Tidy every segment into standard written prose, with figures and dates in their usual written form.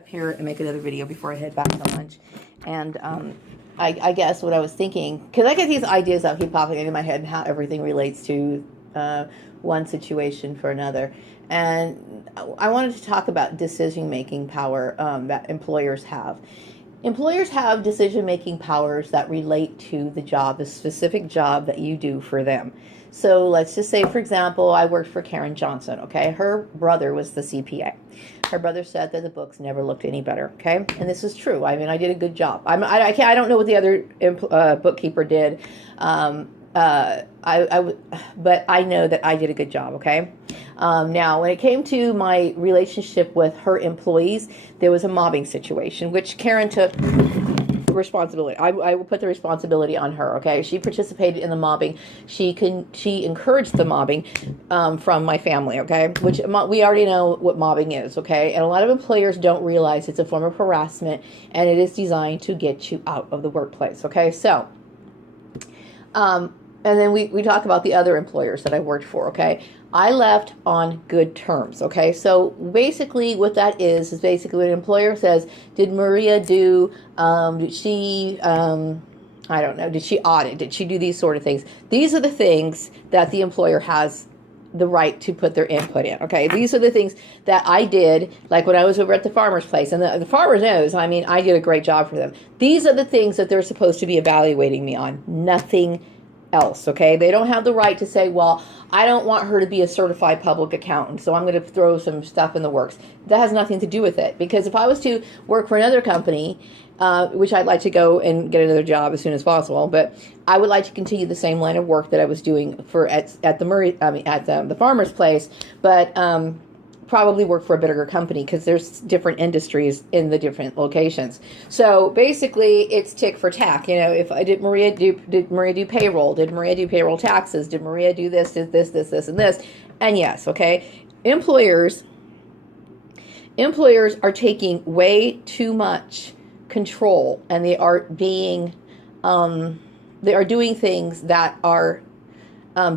Up here and make another video before I head back to lunch. And I guess what I was thinking, because I get these ideas that keep popping into my head and how everything relates to one situation for another. And I wanted to talk about decision-making power that employers have. Employers have decision-making powers that relate to the job, the specific job that you do for them. So let's just say, for example, I worked for Karen Johnson, okay? Her brother was the CPA. Her brother said that the books never looked any better, okay? And this is true. I mean, I did a good job. I don't know what the other bookkeeper did, but I know that I did a good job, okay? Now, when it came to my relationship with her employees, there was a mobbing situation, which Karen took responsibility. I will put the responsibility on her, okay? She participated in the mobbing. She encouraged the mobbing from my family, okay? Which we already know what mobbing is, okay? And a lot of employers don't realize it's a form of harassment, and it is designed to get you out of the workplace, okay? So, and then we talk about the other employers that I worked for, okay? I left on good terms, okay? So basically what that is basically what an employer says, did Maria do, did she, I don't know, did she audit? Did she do these sort of things? These are the things that the employer has the right to put their input in, okay? These are the things that I did, like when I was over at the farmer's place, and the farmer knows, I mean, I did a great job for them. These are the things that they're supposed to be evaluating me on, nothing else, okay? They don't have the right to say, well, I don't want her to be a certified public accountant, so I'm going to throw some stuff in the works. That has nothing to do with it, because if I was to work for another company, which I'd like to go and get another job as soon as possible, but I would like to continue the same line of work that I was doing for at the farmer's place, but probably work for a bigger company because there's different industries in the different locations. So basically, it's tick for tack. You know, if I did Maria do payroll? Did Maria do payroll taxes? Did Maria do this, and this? And yes, okay. Employers are taking way too much control, and they are doing things that are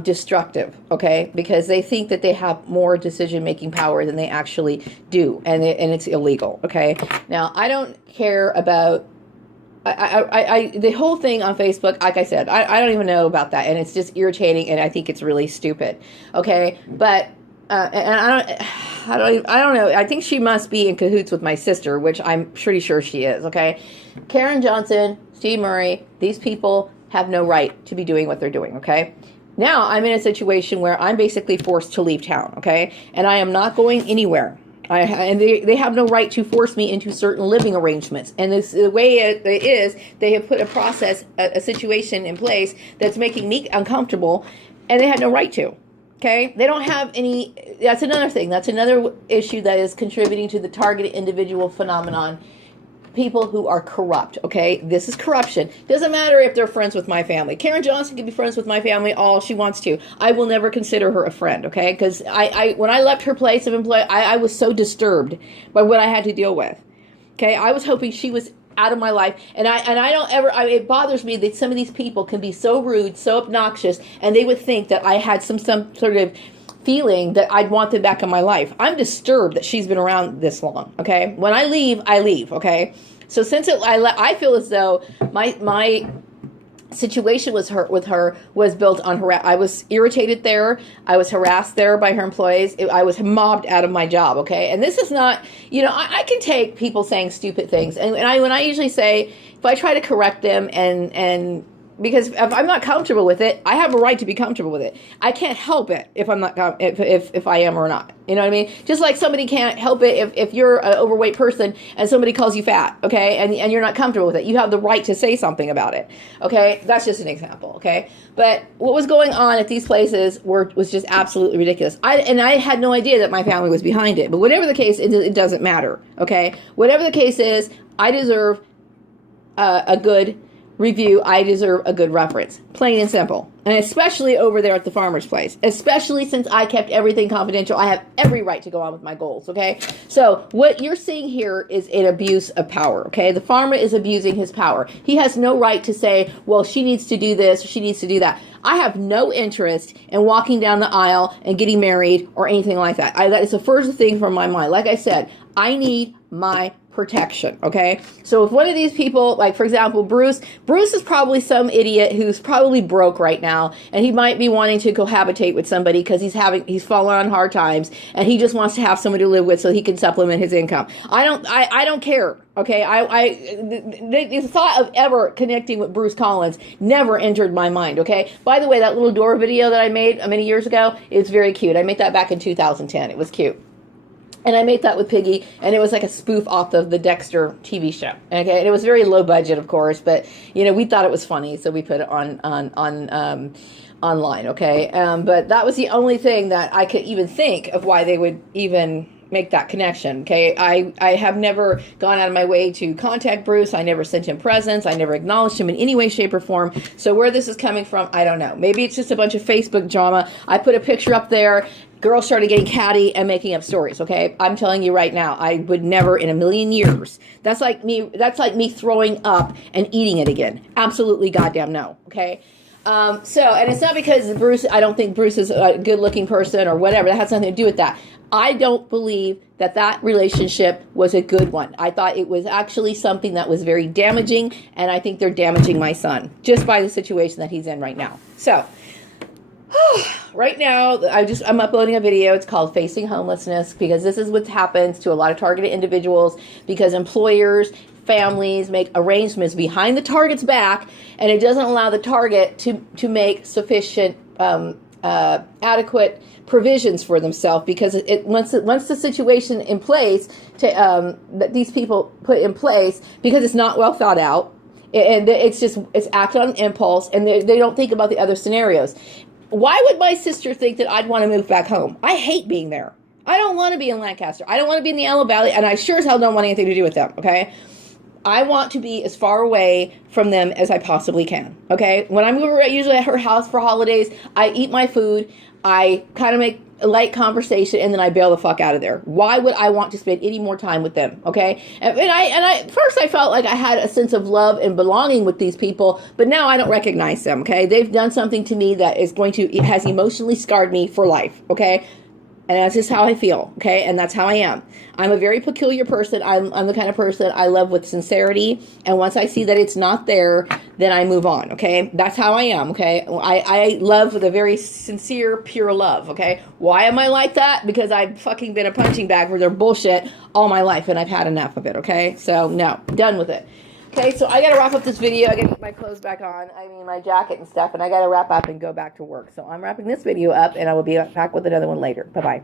destructive, okay, because they think that they have more decision-making power than they actually do, and it's illegal, okay. Now, I don't care about the whole thing on Facebook. Like I said, I don't even know about that, and it's just irritating, and I think it's really stupid, okay. But and I don't know. I think she must be in cahoots with my sister, which I'm pretty sure she is, okay. Karen Johnson, Steve Murray, these people have no right to be doing what they're doing, okay. Now I'm in a situation where I'm basically forced to leave town, okay? And I am not going anywhere. And they have no right to force me into certain living arrangements. And the way it is, they have put a process, a situation in place that's making me uncomfortable, and they have no right to, okay? They don't have any, that's another thing. That's another issue that is contributing to the targeted individual phenomenon. People who are corrupt, okay? This is corruption. Doesn't matter if they're friends with my family. Karen Johnson can be friends with my family all she wants to. I will never consider her a friend, okay? Because when I left her place of employment, I was so disturbed by what I had to deal with, okay? I was hoping she was out of my life, and I don't ever, it bothers me that some of these people can be so rude, so obnoxious, and they would think that I had some sort of feeling that I'd want them back in my life. I'm disturbed that she's been around this long, okay? When I leave, okay? So since I feel as though my situation with her was built on I was irritated there. I was harassed there by her employees. I was mobbed out of my job, okay? And this is not, you know, I can take people saying stupid things. And when I usually say, if I try to correct them and because if I'm not comfortable with it, I have a right to be comfortable with it. I can't help it if I'm not if I am or not. You know what I mean? Just like somebody can't help it if you're an overweight person and somebody calls you fat, okay, and you're not comfortable with it. You have the right to say something about it, okay? That's just an example, okay? But what was going on at these places was just absolutely ridiculous. I had no idea that my family was behind it. But whatever the case, it doesn't matter, okay? Whatever the case is, I deserve a good review. I deserve a good reference, plain and simple. And especially over there at the farmer's place, especially since I kept everything confidential. I have every right to go on with my goals, okay? So what you're seeing here is an abuse of power, okay? The farmer is abusing his power. He has no right to say, well, she needs to do this, or she needs to do that. I have no interest in walking down the aisle and getting married or anything like that. That is the first thing from my mind. Like I said, I need my protection, okay? So if one of these people, like for example, Bruce is probably some idiot who's probably broke right now, and he might be wanting to cohabitate with somebody because he's fallen on hard times, and he just wants to have somebody to live with so he can supplement his income. I don't care, okay? The thought of ever connecting with Bruce Collins never entered my mind, okay? By the way, that little door video that I made many years ago is very cute. I made that back in 2010. It was cute. And I made that with Piggy, and it was like a spoof off of the Dexter TV show. Okay, and it was very low budget, of course, but we thought it was funny, so we put it on online. Okay, but that was the only thing that I could even think of why they would even make that connection. Okay, I have never gone out of my way to contact Bruce. I never sent him presents. I never acknowledged him in any way, shape, or form. So where this is coming from, I don't know. Maybe it's just a bunch of Facebook drama. I put a picture up there. Girls started getting catty and making up stories, okay? I'm telling you right now, I would never in a million years. That's like me throwing up and eating it again. Absolutely goddamn no, okay? And it's not because Bruce, I don't think Bruce is a good-looking person or whatever. That has nothing to do with that. I don't believe that relationship was a good one. I thought it was actually something that was very damaging, and I think they're damaging my son just by the situation that he's in right now. So, right now, I'm uploading a video. It's called Facing Homelessness, because this is what happens to a lot of targeted individuals, because employers, families make arrangements behind the target's back, and it doesn't allow the target to make sufficient adequate provisions for themselves, because once the situation in place that these people put in place, because it's not well thought out, and it's acted on impulse, and they don't think about the other scenarios. Why would my sister think that I'd want to move back home? I hate being there. I don't want to be in Lancaster. I don't want to be in the Antelope Valley, and I sure as hell don't want anything to do with them, okay? I want to be as far away from them as I possibly can, okay? When I'm usually at her house for holidays, I eat my food, I kind of make a light conversation, and then I bail the fuck out of there. Why would I want to spend any more time with them, okay? And I first I felt like I had a sense of love and belonging with these people, but now I don't recognize them, okay? They've done something to me that it has emotionally scarred me for life, okay? And that's just how I feel, okay? And that's how I am. I'm a very peculiar person. I'm the kind of person I love with sincerity. And once I see that it's not there, then I move on, okay? That's how I am, okay? I love with a very sincere, pure love, okay? Why am I like that? Because I've fucking been a punching bag for their bullshit all my life, and I've had enough of it, okay? So, no, done with it. Okay, so I gotta wrap up this video. I gotta get my clothes back on. My jacket and stuff, and I gotta wrap up and go back to work. So I'm wrapping this video up, and I will be back with another one later. Bye-bye.